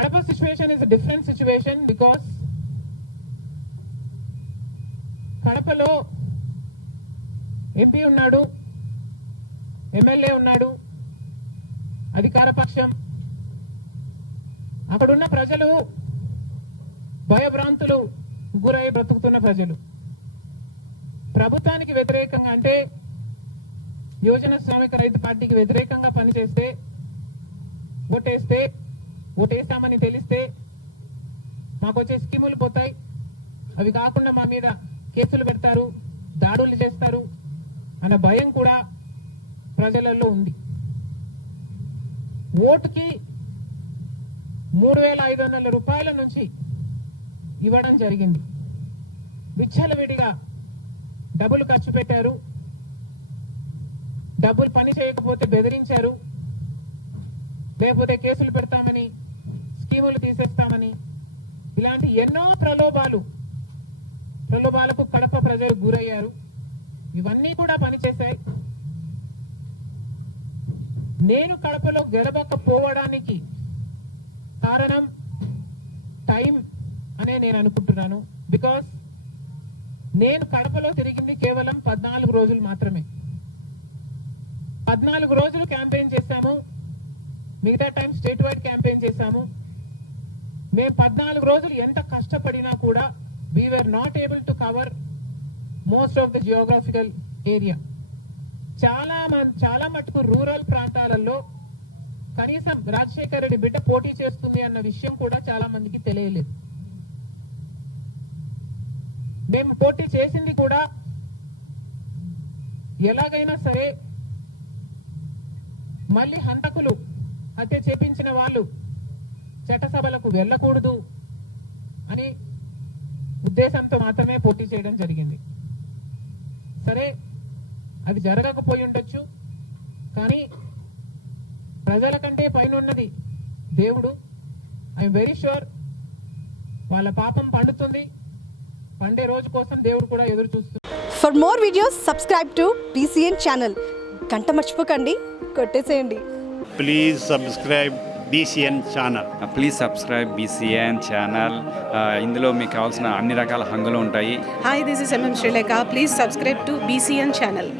Kadapa situation is a different situation because కడపలో MP ఉన్నాడు, MLA ఉన్నాడు, అధికార పక్షం. అక్కడున్న ప్రజలు భయభ్రాంతులు గురై బ్రతుకుతున్న ప్రజలు. ప్రభుత్వానికి వ్యతిరేకంగా అంటే యువజన శ్రామిక రైతు పార్టీకి వ్యతిరేకంగా పనిచేస్తే, ఓటేస్తామని తెలిస్తే మాకు వచ్చే స్కీములు పోతాయి, అవి కాకుండా మా మీద కేసులు పెడతారు, దాడులు చేస్తారు అన్న భయం కూడా ప్రజలలో ఉంది. ఓటుకి 3,500 రూపాయల నుంచి ఇవ్వడం జరిగింది. విచ్చలవిడిగా డబ్బులు ఖర్చు పెట్టారు, డబ్బులు పని చేయకపోతే బెదిరించారు, లేకపోతే కేసులు పెడతామని, స్కీములు తీసేస్తామని, ఇలాంటి ఎన్నో ప్రలోభాలకు కడప ప్రజలు గురయ్యారు. ఇవన్నీ కూడా పనిచేశాయి. నేను కడపలో గెలవకపోవడానికి కారణం టైం అనే నేను అనుకుంటున్నాను. బికాస్ నేను కడపలో తిరిగింది కేవలం 14 రోజులు మాత్రమే. 14 రోజులు క్యాంపెయిన్ చేశాము, మిగతా టైం స్టేట్ వైడ్ క్యాంపెయిన్ చేశాము. మేము 14 రోజులు ఎంత కష్టపడినా కూడా we were not able to cover most of the geographical area. చాలా మటుకు రూరల్ ప్రాంతాలలో కనీసం రాజశేఖర రెడ్డి బిడ్డ పోటీ చేస్తుంది అన్న విషయం కూడా చాలా మందికి తెలియలేదు. మేము పోటీ చేసింది కూడా ఎలాగైనా సరే మళ్ళీ హంతకులు, హత్య చేపించిన వాళ్ళు చట్టసభలకు వెళ్ళకూడదు అని ఉద్దేశంతో మాత్రమే పోటీ చేయడం జరిగింది. సరే, అది జరగకపోయి ఉండొచ్చు, కానీ ప్రజల కంటే పైన ఉన్నది దేవుడు. ఐఎమ్ వెరీ ష్యూర్ వాళ్ళ పాపం పండుతుంది, పండే రోజు కోసం దేవుడు కూడా ఎదురు చూస్తుంది. For more videos subscribe to BCN channel. గంట మర్చిపోకండి, కొట్టేసేయండి. Please subscribe BCN channel. Please subscribe BCN channel. ఇందులో మీకు కావాల్సిన అన్ని రకాల హంగులు ఉంటాయి. Hi, this is MM Sri Lanka. Please subscribe to BCN channel.